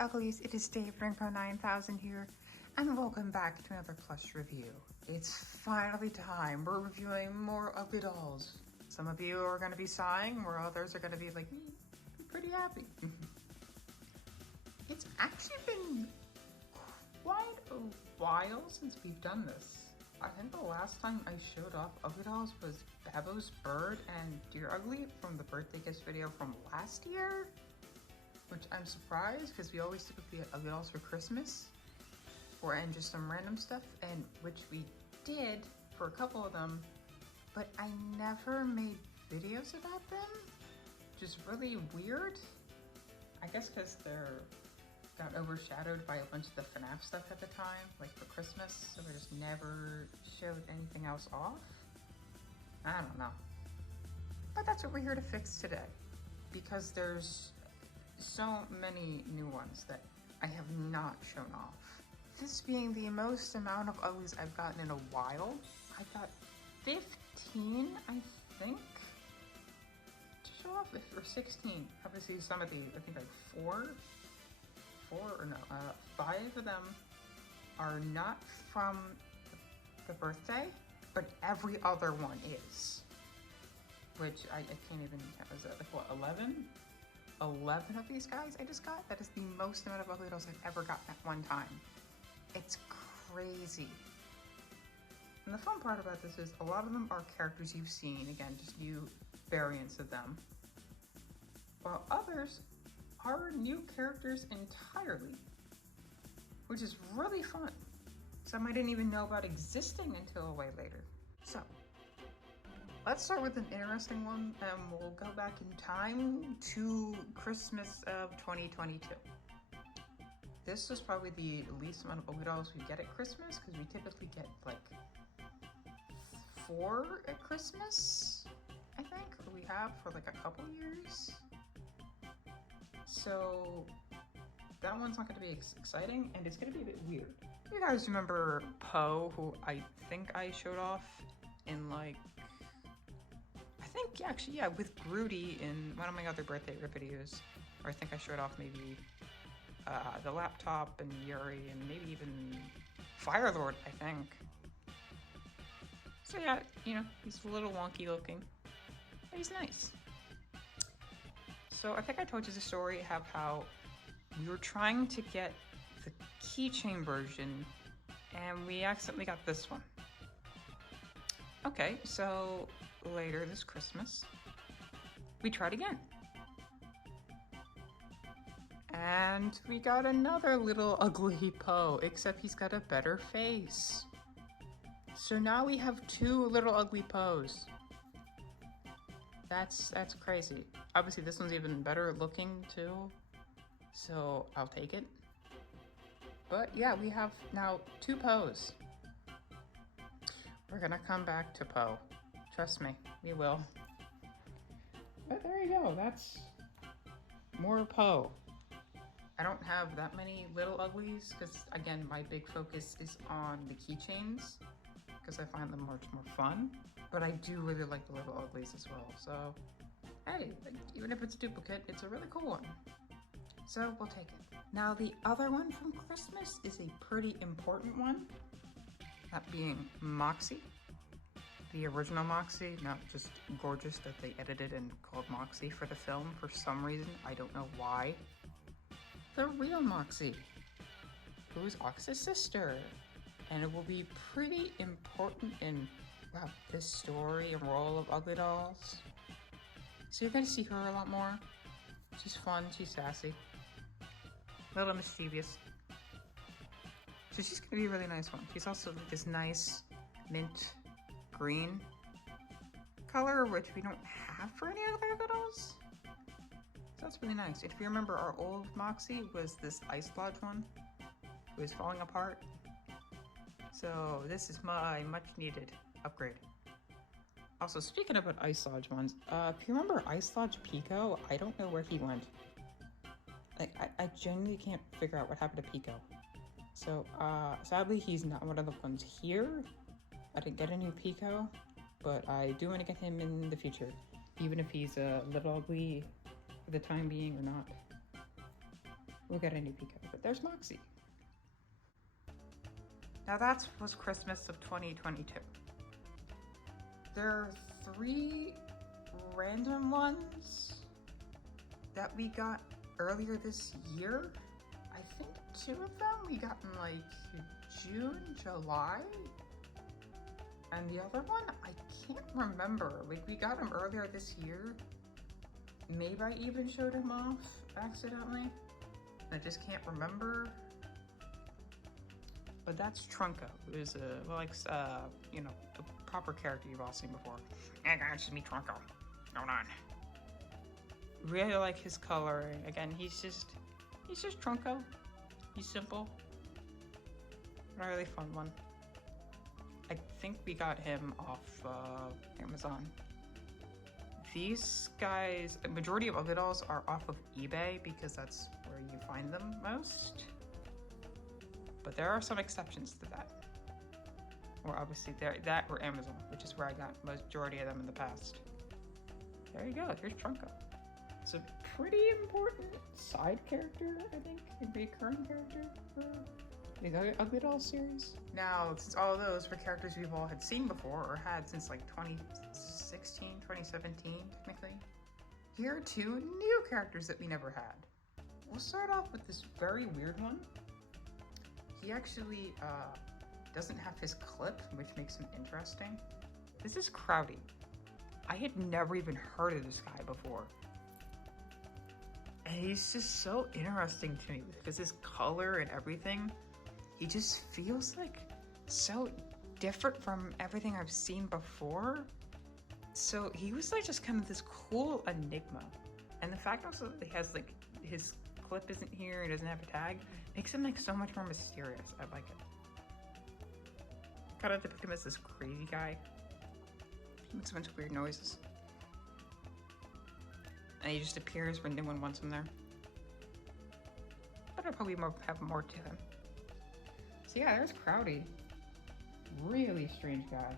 uglies, it is Dave Ringpo 9000 here, and welcome back to another plush review. It's finally time. We're reviewing more Uglydolls. Some of you are going to be sighing, where others are going to be like me, pretty happy. It's actually been quite a while since we've done this. I think the last time I showed off Uglydolls was Babo's Bird and Dear Ugly from the birthday gifts video from last year. Which I'm surprised because we always typically get Uglydolls for Christmas and just some random stuff, and which we did for a couple of them, but I never made videos about them, which is really weird. I guess because they're got overshadowed by a bunch of the FNAF stuff at the time, like for Christmas, so we just never showed anything else off. I don't know. But that's what we're here to fix today, because there's so many new ones that I have not shown off. This being the most amount of uglies I've gotten in a while. I got 15, I think, to show off, or 16. Obviously some of these, I think like five of them are not from the birthday, but every other one is. Which I can't even count. Is that like what, 11? 11 of these guys I just got. That is the most amount of Uglydolls I've ever gotten at one time. It's crazy. And the fun part about this is a lot of them are characters you've seen, again, just new variants of them, while others are new characters entirely, which is really fun. Some I didn't even know about existing until way later. So let's start with an interesting one, and we'll go back in time to Christmas of 2022. This was probably the least amount of Uglydolls we get at Christmas, because we typically get like 4 at Christmas, I think, or we have for like a couple years. So that one's not going to be exciting, and it's going to be a bit weird. You guys remember Poe, who I think I showed off in like, yeah, with Groody in one of my other birthday videos, or I think I showed off maybe the laptop and Yuri and maybe even Firelord, I think. So yeah, you know, he's a little wonky looking, but he's nice. So I think I told you the story of how we were trying to get the keychain version and we accidentally got this one. Okay, so later this Christmas, we tried again. And we got another little ugly Poe, except he's got a better face. So now we have 2 little ugly Poes. That's crazy. Obviously this one's even better looking too, so I'll take it. But yeah, we have now 2 Poes. We're gonna come back to Poe. Trust me, we will. But there you go, that's more Poe. I don't have that many little uglies because, again, my big focus is on the keychains because I find them much more fun. But I do really like the little uglies as well. So, hey, even if it's a duplicate, it's a really cool one. So we'll take it. Now the other one from Christmas is a pretty important one. That being Moxie. The original Moxie, not just gorgeous that they edited and called Moxie for the film for some reason. I don't know why. The real Moxie, who's Ox's sister. And it will be pretty important in, wow, this story and role of Uglydolls. So you're gonna see her a lot more. She's fun, she's sassy, a little mischievous. So she's gonna be a really nice one. She's also like this nice mint green color, which we don't have for any other Uglydolls. So that's really nice. If you remember, our old Moxie was this Ice Lodge one. It was falling apart. So this is my much needed upgrade. Also, speaking about Ice Lodge ones, if you remember Ice Lodge Pico, I don't know where he went. Like, I genuinely can't figure out what happened to Pico. So, sadly, he's not one of the ones here. I didn't get a new Pico, but I do want to get him in the future, even if he's a little ugly for the time being or not. we'll get a new peek of it. But there's Moxie. Now that was Christmas of 2022. There are 3 random ones that we got earlier this year. I think 2 of them we got in like June, July. And the other one, I can't remember. Like we got him earlier this year. Maybe I even showed him off accidentally. I just can't remember. But that's Trunko, who is you know, the proper character you've all seen before. Hey guys, it's me, Trunko. Hold on. Really like his coloring. Again, he's just Trunko. He's simple. But a really fun one. I think we got him off Amazon. These guys, the majority of Uglydolls are off of eBay because that's where you find them most. But there are some exceptions to that. Or obviously that or Amazon, which is where I got majority of them in the past. There you go, here's Trunko. It's a pretty important side character, I think, a recurring character for the Uglydolls series. Now, since all of those were characters we've all had seen before, or had since like 2016, 2017, technically, here are 2 new characters that we never had. We'll start off with this very weird one. He actually doesn't have his clip, which makes him interesting. This is Crowdy. I had never even heard of this guy before. And he's just so interesting to me because his color and everything, he just feels like so different from everything I've seen before. So he was like just kind of this cool enigma. And the fact also that he has like his clip isn't here, he doesn't have a tag, makes him like so much more mysterious. I like it. Gotta depict him as this crazy guy. He makes a bunch of weird noises. And he just appears when no one wants him there. But I'll probably have more to him. So yeah, there's Crowdy. Really strange guy.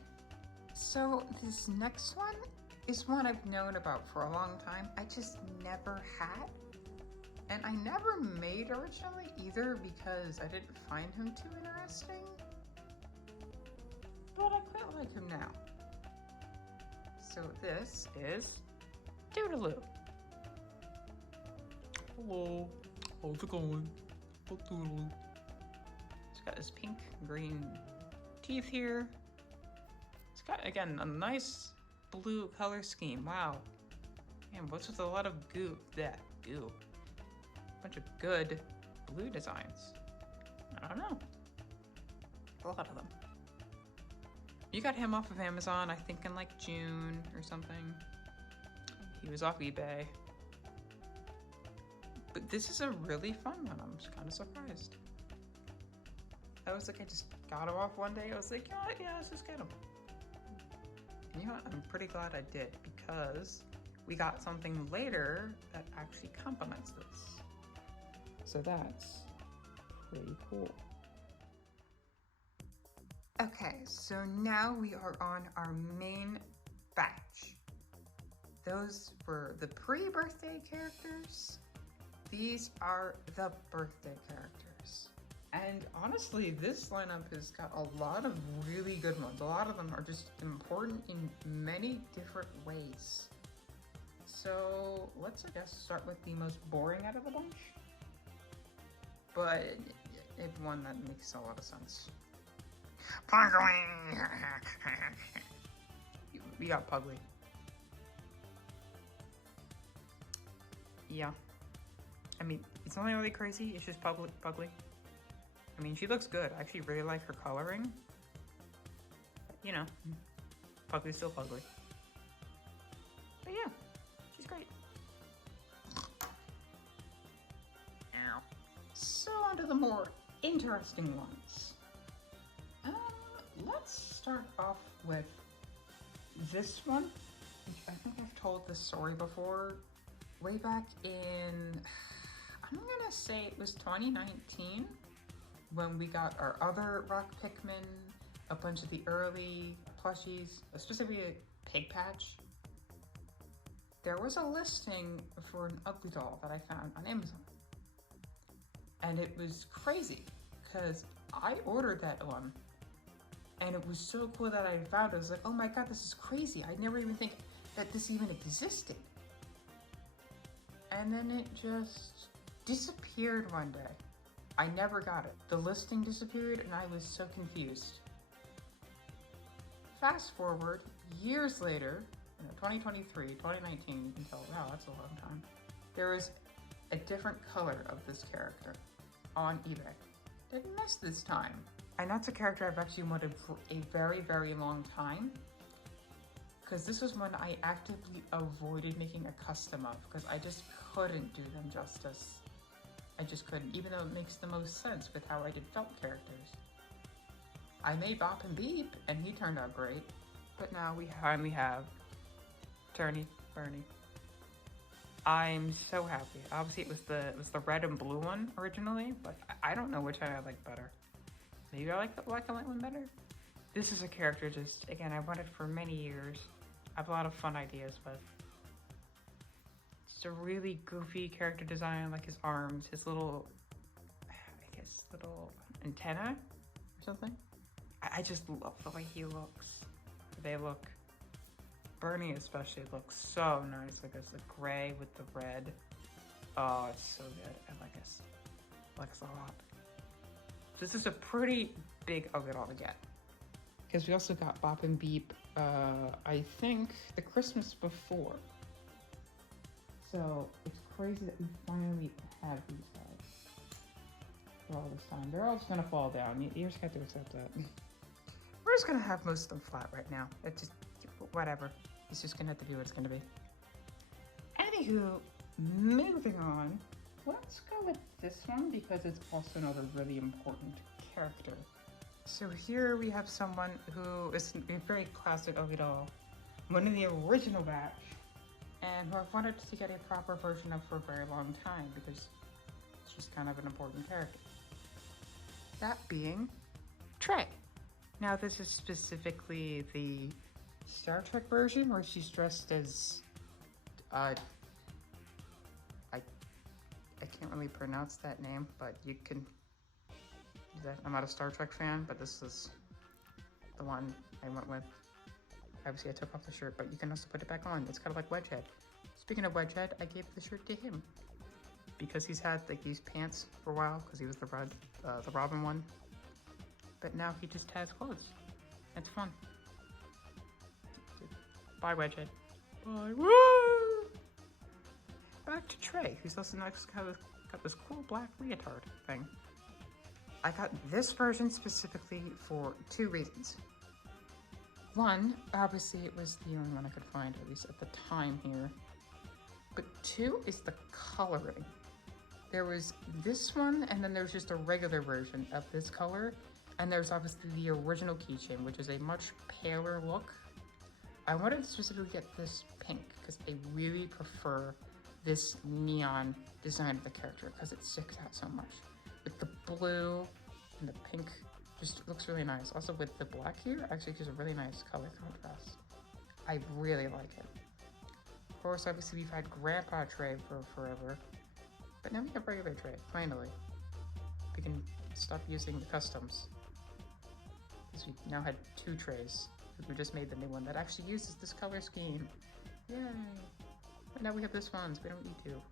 So this next one is one I've known about for a long time. I just never had. And I never made originally either because I didn't find him too interesting. But I quite like him now. So this is Doodaloo. Hello, how's it going? Doodaloo. He's got his pink and green teeth here. He's got, again, a nice blue color scheme. Wow. Man, what's with a lot of goo? Goo. Bunch of good blue designs. I don't know. A lot of them. You got him off of Amazon, I think in like June or something. He was off eBay. But this is a really fun one. I'm just kind of surprised. I was like, I just got him off one day. I was like, yeah, let's just get him. And you know what? I'm pretty glad I did because we got something later that actually complements this. So that's pretty cool. Okay, so now we are on our main batch. Those were the pre-birthday characters. These are the birthday characters. And honestly, this lineup has got a lot of really good ones. A lot of them are just important in many different ways. So let's, I guess, start with the most boring out of the bunch. But it's one that makes a lot of sense. Pugly! We got Pugly. Yeah. I mean, it's not really crazy, it's just Pugly. I mean, she looks good. I actually really like her coloring. But, you know, Pugly's still Pugly. But yeah, she's great. Ow. So on to the more interesting ones. Let's start off with this one. I think I've told this story before. Way back in, I'm gonna say it was 2019 when we got our other rock Pikmin, a bunch of the early plushies, specifically a Pig Patch. There was a listing for an Uglydoll that I found on Amazon. And it was crazy because I ordered that one and it was so cool that I found it. I was like, oh my God, this is crazy. I never even think that this even existed. And then it just disappeared one day. I never got it. The listing disappeared and I was so confused. Fast forward years later, 2023, 2019, you can tell, wow, that's a long time. There is a different color of this character on eBay. Didn't miss this time. And that's a character I've actually wanted for a very, very long time, because this was one I actively avoided making a custom of because I just couldn't do them justice. I just couldn't, even though it makes the most sense with how I did felt characters. I made Bop and Beep and he turned out great, but now we finally have Turny Bernie. I'm so happy. Obviously it was the red and blue one originally, but I don't know which one I like better. Maybe I like the black and white one better. This is a character just, again, I've wanted for many years. I have a lot of fun ideas with. It's a really goofy character design, like his arms, his little, I guess, little antenna or something. I just love the way he looks. They look, Bernie especially looks so nice. Like it's the gray with the red. Oh, it's so good. I like this. I like this a lot. This is a pretty big Uglydolls to get. Because we also got Bop and Beep, I think, the Christmas before. So it's crazy that we finally have these guys for all this time. They're all just gonna fall down. You just have to accept that. We're just gonna have most of them flat right now. It's just, whatever. It's just gonna have to be what it's gonna be. Anywho, moving on. Let's go with this one because it's also another really important character. So here we have someone who is a very classic Uglydolls, one of the original batch, and who I've wanted to get a proper version of for a very long time because she's kind of an important character. That being Trey. Now this is specifically the Star Trek version where she's dressed as, I can't really pronounce that name, but you can do that. I'm not a Star Trek fan, but this is the one I went with. Obviously I took off the shirt, but you can also put it back on. It's kind of like Wedgehead. Speaking of Wedgehead, I gave the shirt to him because he's had like these pants for a while because he was the Robin one. But now he just has clothes. It's fun. Bye, Wedgehead. Bye. Woo! Back to Trey, who's also next got this cool black leotard thing. I got this version specifically for two reasons. One, obviously it was the only one I could find, at least at the time here. But two is the coloring. There was this one, and then there's just a regular version of this color. And there's obviously the original keychain, which is a much paler look. I wanted to specifically get this pink because I really prefer this neon design of the character because it sticks out so much. With the blue and the pink, just looks really nice. Also with the black here, actually gives a really nice color contrast. I really like it. Of course, obviously we've had Grandpa Trey for forever, but now we have regular Trey, finally. We can stop using the customs. Because we now had two trays, because we just made the new one that actually uses this color scheme. Yay! But now we have this one, so we don't need to.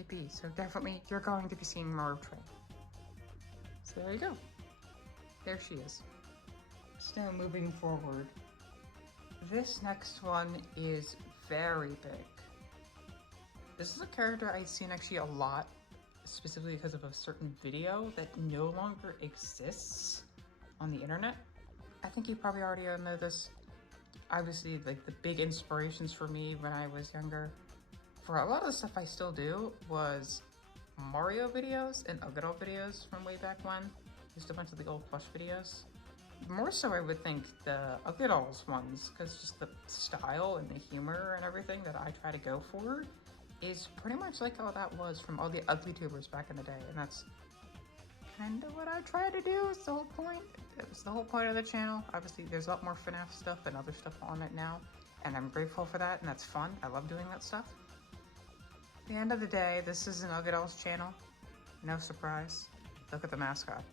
Yippee, so definitely you're going to be seeing more of Trey. So there you go. There she is. So now moving forward, this next one is very big. This is a character I've seen actually a lot, specifically because of a certain video that no longer exists on the internet. I think you probably already know this. Obviously, like the big inspirations for me when I was younger, for a lot of the stuff I still do, was Mario videos and Uglydolls videos from way back when. Just a bunch of the old plush videos. More so I would think the Uglydolls ones, because just the style and the humor and everything that I try to go for is pretty much like how that was from all the Uglytubers back in the day, and that's kind of what I try to do. It's the whole point. It was the whole point of the channel. Obviously, there's a lot more FNAF stuff and other stuff on it now, and I'm grateful for that, and that's fun. I love doing that stuff. At the end of the day, this is an Uglydolls channel. No surprise. Look at the mascot.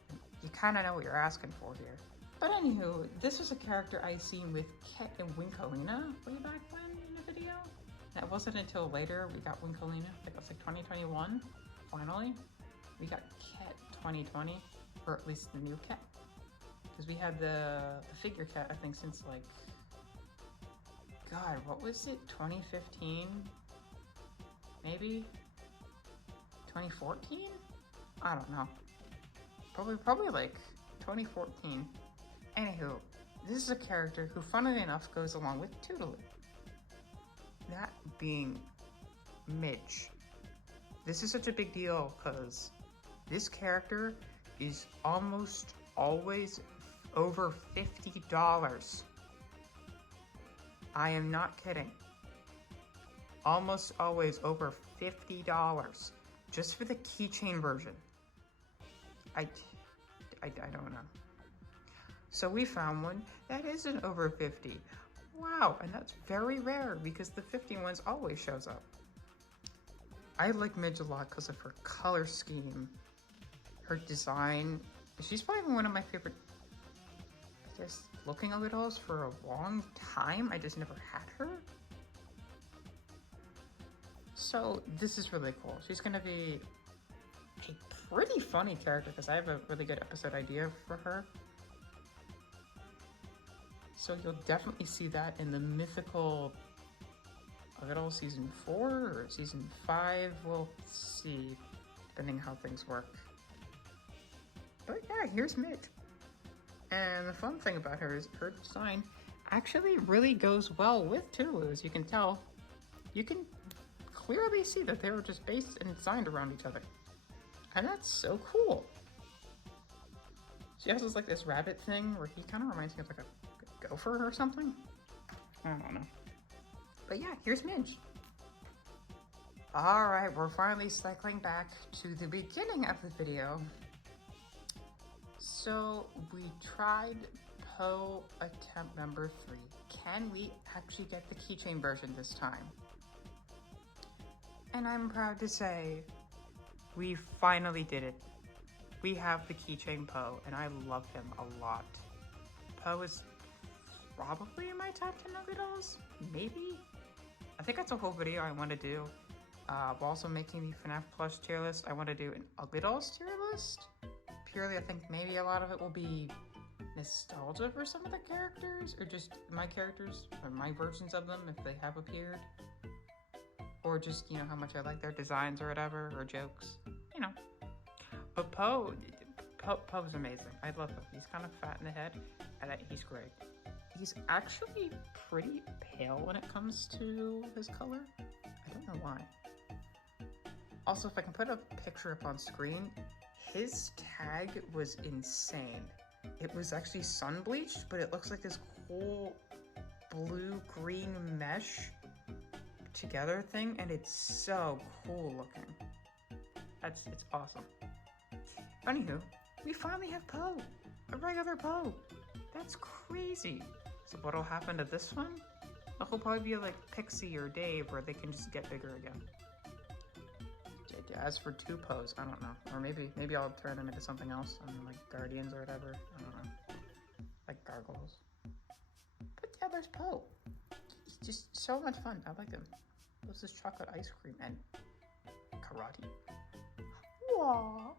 You kind of know what you're asking for here. But anywho, this was a character I seen with Ket and Winkolina way back when in a video. And it wasn't until later we got Winkolina. I think it was like 2021. Finally, we got Ket 2020, or at least the new Ket. Because we had the figure Ket, I think, since like, God, what was it? 2015? Maybe? 2014? I don't know. Probably like 2014. Anywho, this is a character who, funnily enough, goes along with Toodaloo. That being Midge. This is such a big deal because this character is almost always over $50. I am not kidding. Almost always over $50 just for the keychain version. I don't know. So we found one that isn't over 50. Wow, and that's very rare because the 50 ones always shows up. I like Midge a lot because of her color scheme, her design. She's probably one of my favorite, I guess, looking Uglydolls for a long time. I just never had her. So this is really cool. She's gonna be a pretty funny character because I have a really good episode idea for her. So you'll definitely see that in the mythical Uglydolls season 4 or season 5. We'll see, depending how things work. But yeah, here's Midge. And the fun thing about her is her design actually really goes well with Toodaloo, as you can tell. You can clearly see that they were just based and designed around each other. And that's so cool. She has like this rabbit thing where he kind of reminds me of like a gopher or something. I don't know. But yeah, here's Midge. All right, we're finally cycling back to the beginning of the video. So we tried Poe attempt number 3. Can we actually get the keychain version this time? And I'm proud to say we finally did it. We have the keychain Poe, and I love him a lot. Poe is probably in my top 10 Uglydolls, maybe? I think that's a whole video I want to do. I'm also making the FNAF Plus tier list. I want to do an Uglydolls tier list. Purely, I think maybe a lot of it will be nostalgia for some of the characters, or just my characters, or my versions of them if they have appeared. Or just, you know, how much I like their designs or whatever, or jokes, you know. But Poe's amazing. I love him. He's kind of fat in the head, and he's great. He's actually pretty pale when it comes to his color. I don't know why. Also, if I can put a picture up on screen, his tag was insane. It was actually sun bleached, but it looks like this whole blue-green mesh together thing, and it's so cool looking. It's awesome. Anywho, we finally have Poe, a regular Poe. That's crazy. So what'll happen to this one? He'll probably be like Pixie or Dave, where they can just get bigger again. As for 2 Poes, I don't know. Or maybe I'll turn them into something else. I don't know, like Guardians or whatever. I don't know. Like Gargoyles. But yeah, there's Poe. He's just so much fun. I like him. What's this chocolate ice cream and karate? Aww.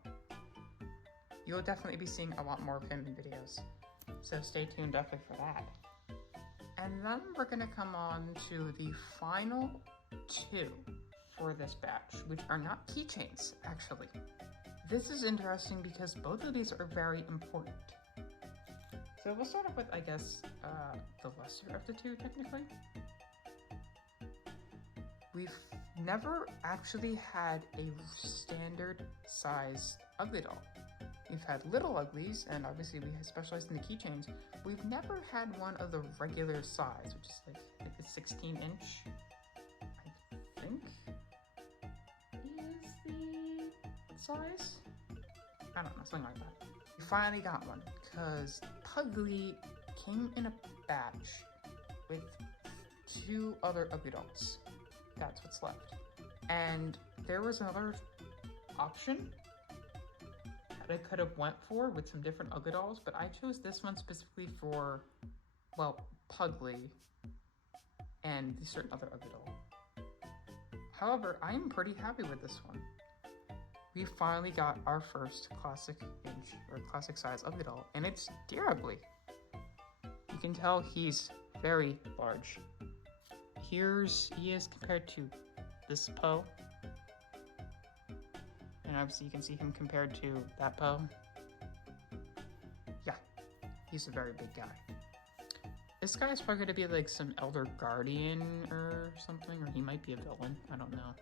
You'll definitely be seeing a lot more of him in videos. So stay tuned definitely for that. And then we're gonna come on to the final 2 for this batch, which are not keychains, actually. This is interesting because both of these are very important. So we'll start off with, I guess, the lesser of the 2, technically. We've never actually had a standard size Uglydoll. We've had little uglies, and obviously we specialize in the keychains. We've never had one of the regular size, which is like the 16-inch, I think, is the size? I don't know, something like that. We finally got one, because Pugly came in a batch with 2 other Uglydolls. That's what's left. And there was another option that I could have went for with some different Uglydolls, but I chose this one specifically for, well, Pugly and the certain other Uglydol. However, I am pretty happy with this one. We finally got our first classic inch or classic size Uglydol, and it's Dear Ugly. You can tell he's very large. He is compared to this Poe. And obviously you can see him compared to that Poe. Yeah, he's a very big guy. This guy is probably going to be like some Elder Guardian or something, or he might be a villain. I don't know.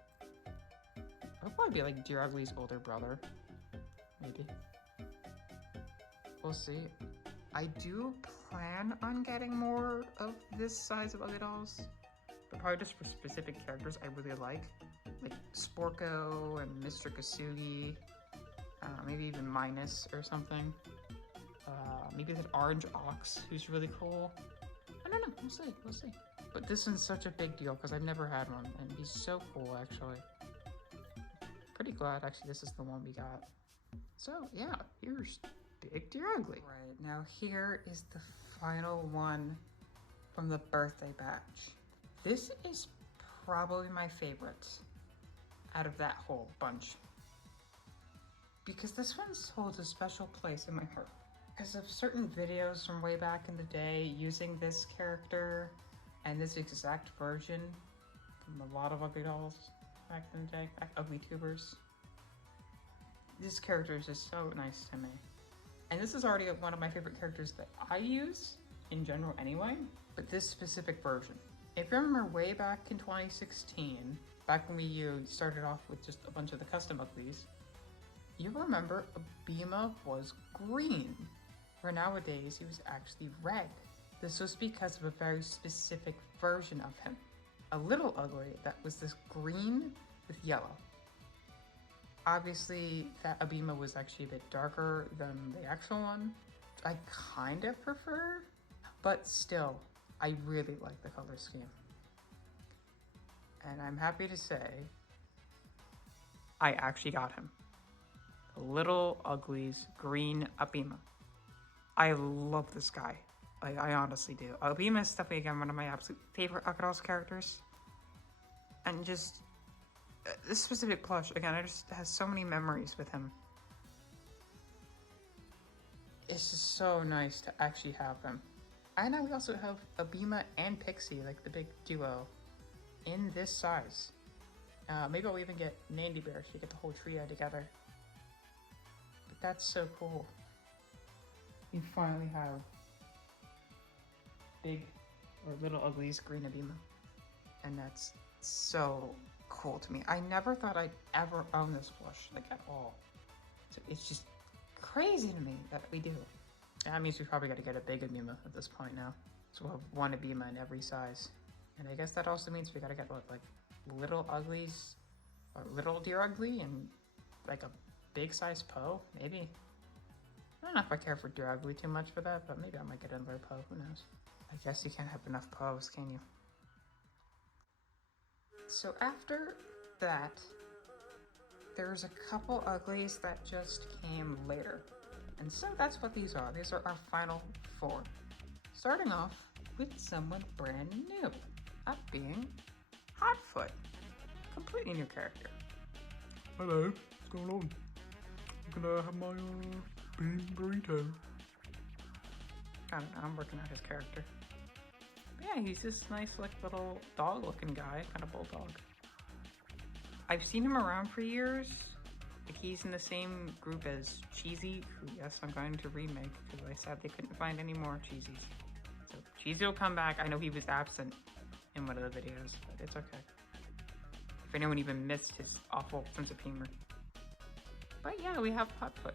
He'll probably be like Dear Ugly's older brother. Maybe. We'll see. I do plan on getting more of this size of Uglydolls, but probably just for specific characters I really like Sporko and Mr. Kasugi, maybe even Minus or something. Maybe that Orange Ox, who's really cool. I don't know, we'll see. But this one's such a big deal because I've never had one, and he's so cool, actually. Pretty glad, actually, this is the one we got. So, yeah, here's Big Dear Ugly. Right, now here is the final one from the birthday batch. This is probably my favorite out of that whole bunch, because this one holds a special place in my heart because of certain videos from way back in the day using this character and this exact version from a lot of Uglydolls back in the day, Ugly Tubers. This character is just so nice to me, and this is already one of my favorite characters that I use in general anyway, but this specific version. If you remember way back in 2016, back when we started off with just a bunch of the custom Uglies, you remember Abima was green, where nowadays he was actually red. This was because of a very specific version of him. A little Ugly that was this green with yellow. Obviously, that Abima was actually a bit darker than the actual one, which I kind of prefer, but still, I really like the color scheme. And I'm happy to say, I actually got him. The Little Uglies Green Abima. I love this guy. Like, I honestly do. Abima is definitely, again, one of my absolute favorite Uglydolls characters. And just, this specific plush, again, I just has so many memories with him. It's just so nice to actually have him. And now we also have Abima and Pixie, like the big duo, in this size. Maybe I'll even get Nandy Bear so you get the whole trio together. But that's so cool. You finally have Big or Little Uglies Green Abima. And that's so cool to me. I never thought I'd ever own this plush, like at all. So it's just crazy to me that we do. That means we probably got to get a big Abima at this point now. So we'll have one Abima in every size. And I guess that also means we got to get what, like Little Uglies, or Little Dear Ugly, and like a big size Poe, maybe. I don't know if I care for Dear Ugly too much for that, but maybe I might get another Poe, who knows. I guess you can't have enough Poes, can you? So after that, there's a couple Uglies that just came later. And so that's what these are. These are our final four. Starting off with someone brand new, that being Hotfoot. Completely new character. Hello, what's going on? I'm gonna have my bean burrito. I don't know, I'm working out his character. But yeah, he's this nice like little dog looking guy, kind of bulldog. I've seen him around for years. Like he's in the same group as Cheesy, who yes, I'm going to remake because I sadly couldn't find any more Cheesies. So Cheesy will come back. I know he was absent in one of the videos, but it's okay. If anyone even missed his awful sense of humor. But yeah, we have Hotfoot.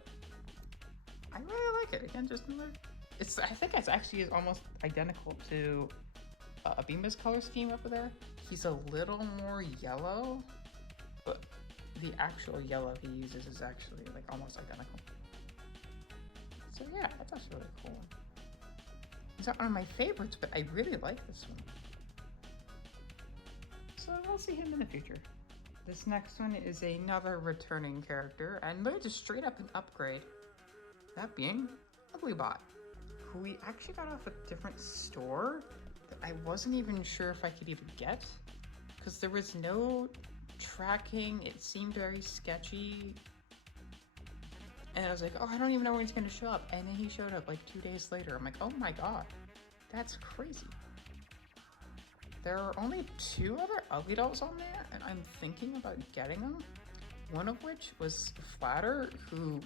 I really like it. Again, just another... I think it's actually almost identical to Abima's color scheme over there. He's a little more yellow, but the actual yellow he uses is actually like almost identical. So yeah, that's actually really cool. He's not one of my favorites, but I really like this one. So we'll see him in the future. This next one is another returning character, and they're just straight up an upgrade That being Uglybot, who we actually got off a different store that I wasn't even sure if I could even get, because there was no tracking. It seemed very sketchy. And I was like, oh, I don't even know when he's gonna show up. And then he showed up like 2 days later. I'm like, oh my god, that's crazy. There are only 2 other Uglydolls on there, and I'm thinking about getting them. One of which was Flatter, who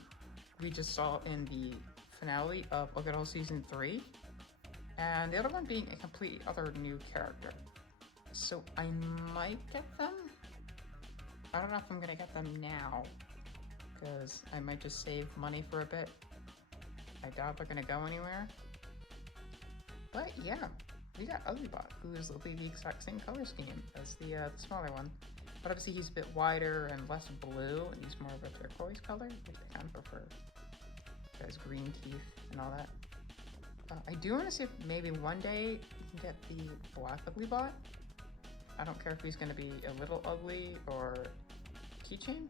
we just saw in the finale of Uglydolls Season 3. And the other one being a completely other new character. So I might get them. I don't know if I'm gonna get them now, because I might just save money for a bit. I doubt they're gonna go anywhere. But yeah, we got Uglybot, who is literally the exact same color scheme as the smaller one. But obviously he's a bit wider and less blue, and he's more of a turquoise color, which I kind of prefer. He has green teeth and all that. I do want to see if maybe one day we can get the black Uglybot. I don't care if he's going to be a little ugly or keychain,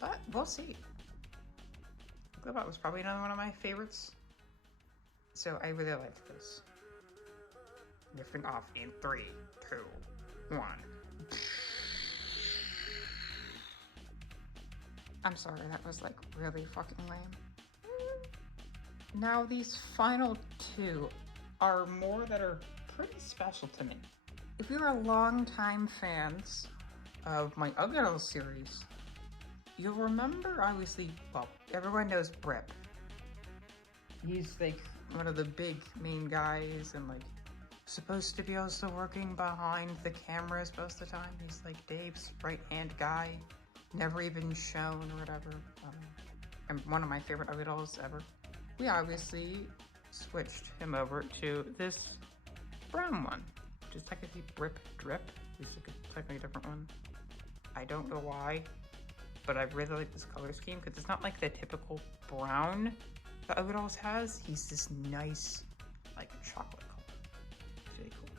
but we'll see. Uglybot was probably another one of my favorites, so I really liked this. Lifting off in 3, 2, 1. I'm sorry, that was like really fucking lame. Now these final 2 are more that are pretty special to me. If you are longtime fans of my Uglydolls series, you'll remember, obviously, well, everyone knows Brip. He's like one of the big main guys and like supposed to be also working behind the cameras most of the time. He's like Dave's right-hand guy, never even shown or whatever. And one of my favorite Uglydolls ever. We obviously switched him over to this brown one, which is technically Brip Drip. It's like a technically different one. I don't know why, but I really like this color scheme because it's not like the typical brown that Uglydolls has. He's this nice, like chocolate color. It's really cool.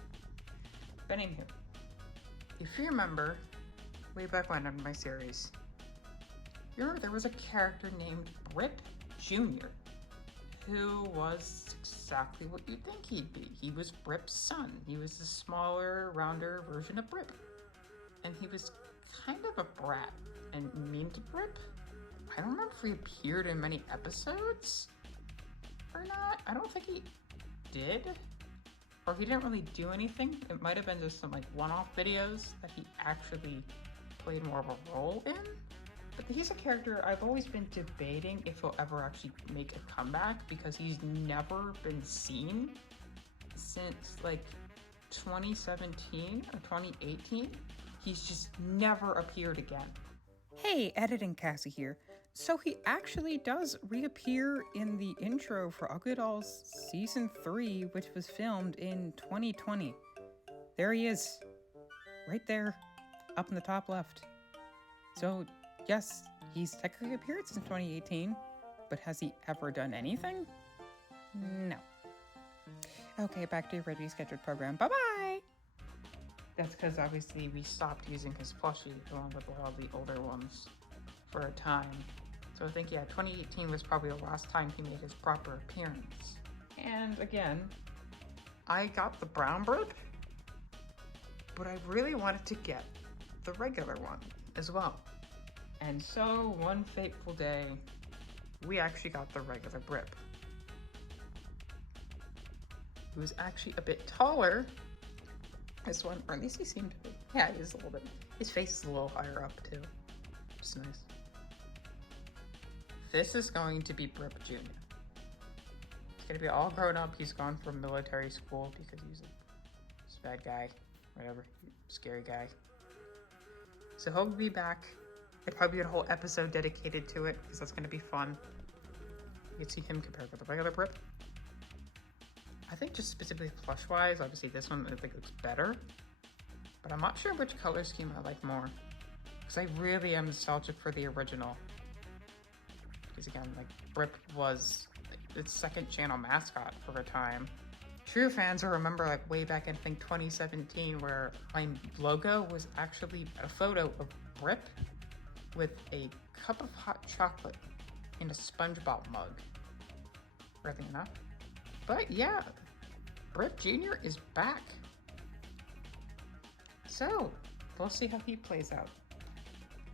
But anywho, if you remember, way back when in my series, you remember there was a character named Brip Jr., who was exactly what you'd think he'd be. He was Brip's son. He was a smaller, rounder version of Brip. And he was kind of a brat and mean to Brip. I don't remember if he appeared in many episodes or not. I don't think he did. Or he didn't really do anything. It might have been just some like one-off videos that he actually played more of a role in. But he's a character I've always been debating if he'll ever actually make a comeback, because he's never been seen since like 2017 or 2018. He's just never appeared again. Hey, Editing Cassie here. So he actually does reappear in the intro for Uglydolls Season 3, which was filmed in 2020. There he is. Right there, up in the top left. So yes, he's technically appeared since 2018, but has he ever done anything? No. Okay, back to your regularly scheduled program. Bye-bye! That's because obviously we stopped using his plushie along with a lot of the older ones for a time. So I think, yeah, 2018 was probably the last time he made his proper appearance. And again, I got the brown Brip, but I really wanted to get the regular one as well. And so, one fateful day, we actually got the regular Brip. He was actually a bit taller. This one, or at least he seemed to be. Yeah, he is a little bit. His face is a little higher up, too. Which is nice. This is going to be Brip Jr. He's going to be all grown up. He's gone from military school because he's a bad guy. Whatever. Scary guy. So he'll be back. I'd probably get a whole episode dedicated to it, because that's going to be fun. You can see him compared with the regular Brip. I think just specifically plush-wise, obviously this one I think looks better. But I'm not sure which color scheme I like more. Because I really am nostalgic for the original. Because again, like, Brip was its second channel mascot for a time. True fans will remember, like, way back in, I think, 2017, where my logo was actually a photo of Brip with a cup of hot chocolate in a SpongeBob mug. Weirdly enough. But yeah, Britt Jr. is back. So, we'll see how he plays out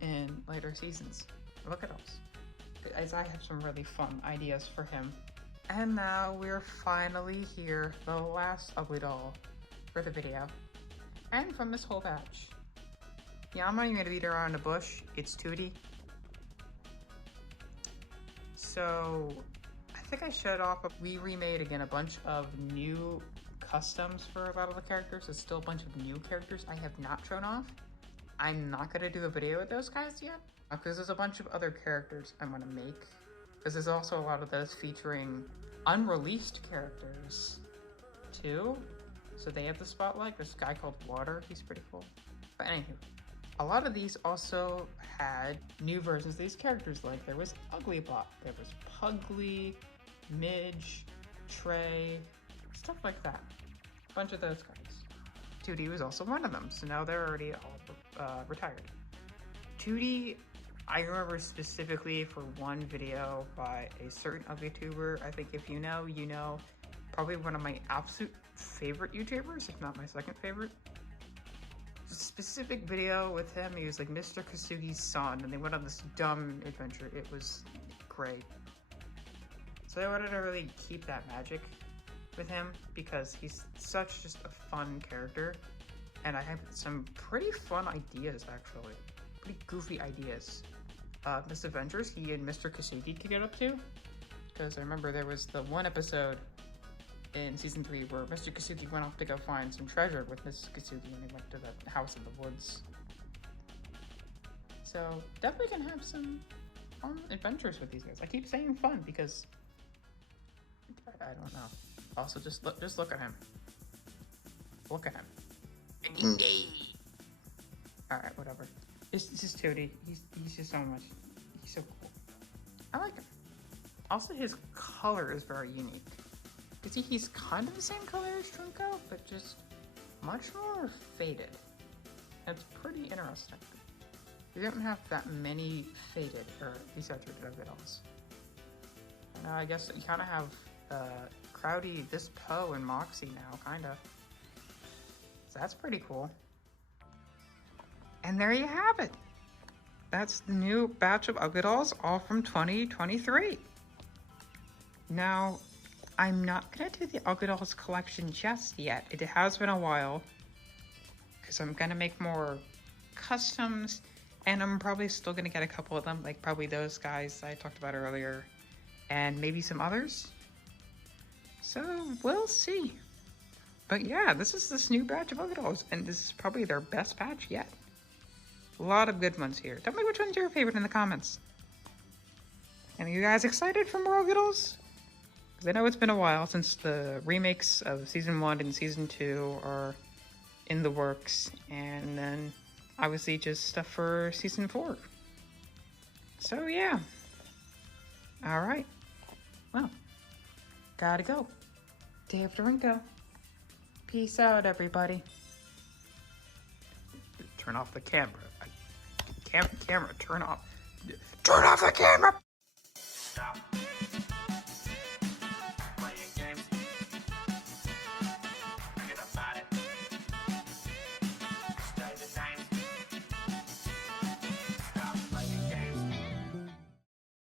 in later seasons. Look at us. As I have some really fun ideas for him. And now we're finally here, the last Ugly Doll for the video. And from this whole batch. Yeah, I'm not even gonna beat around the bush. It's Tootie. So, I think I showed off, we remade again a bunch of new customs for a lot of the characters. There's still a bunch of new characters I have not shown off. I'm not gonna do a video with those guys yet, because there's a bunch of other characters I'm gonna make. Because there's also a lot of those featuring unreleased characters, too. So they have the spotlight. This guy called Water, he's pretty cool. But anywho, a lot of these also had new versions of these characters. Like there was Uglybot, there was Pugly, Midge, Trey, stuff like that. A bunch of those guys. 2D was also one of them, so now they're already all retired. 2D, I remember specifically for one video by a certain ugly YouTuber. I think if you know, you know. Probably one of my absolute favorite YouTubers, if not my second favorite. A specific video with him, he was like Mr. Kasugi's son, and they went on this dumb adventure. It was great. So I wanted to really keep that magic with him because he's such just a fun character. And I have some pretty fun ideas, actually. Pretty goofy ideas. Miss Adventures, he and Mr. Kasugi could get up to. Because I remember there was the one episode in season 3 where Mr. Kasugi went off to go find some treasure with Mrs. Kasugi, and they went to the house in the woods. So definitely can have some fun adventures with these guys. I keep saying fun because I don't know. Also, just look at him. Look at him. All right, whatever. This is Tootie. He's just so much. He's so cool. I like him. Also, his color is very unique. You see, he's kind of the same color as Trinko, but just much more faded. It's pretty interesting. We don't have that many faded or desaturated Uglydolls. And I guess you kind of have Crowdy, this Poe, and Moxie now, kind of. So that's pretty cool. And there you have it. That's the new batch of Uglydolls, all from 2023. Now, I'm not gonna do the Uglydolls collection just yet. It has been a while, because I'm gonna make more customs, and I'm probably still gonna get a couple of them, like probably those guys I talked about earlier, and maybe some others. So we'll see. But yeah, this is this new batch of Uglydolls, and this is probably their best batch yet. A lot of good ones here. Tell me which one's your favorite in the comments. And are you guys excited for more Uglydolls? Because I know it's been a while since the remakes of Season 1 and Season 2 are in the works. And then, obviously, just stuff for Season 4. So, yeah. Alright. Well, gotta go. Day after Rinko. Peace out, everybody. Turn off the camera. Camera, turn off. Turn off the camera!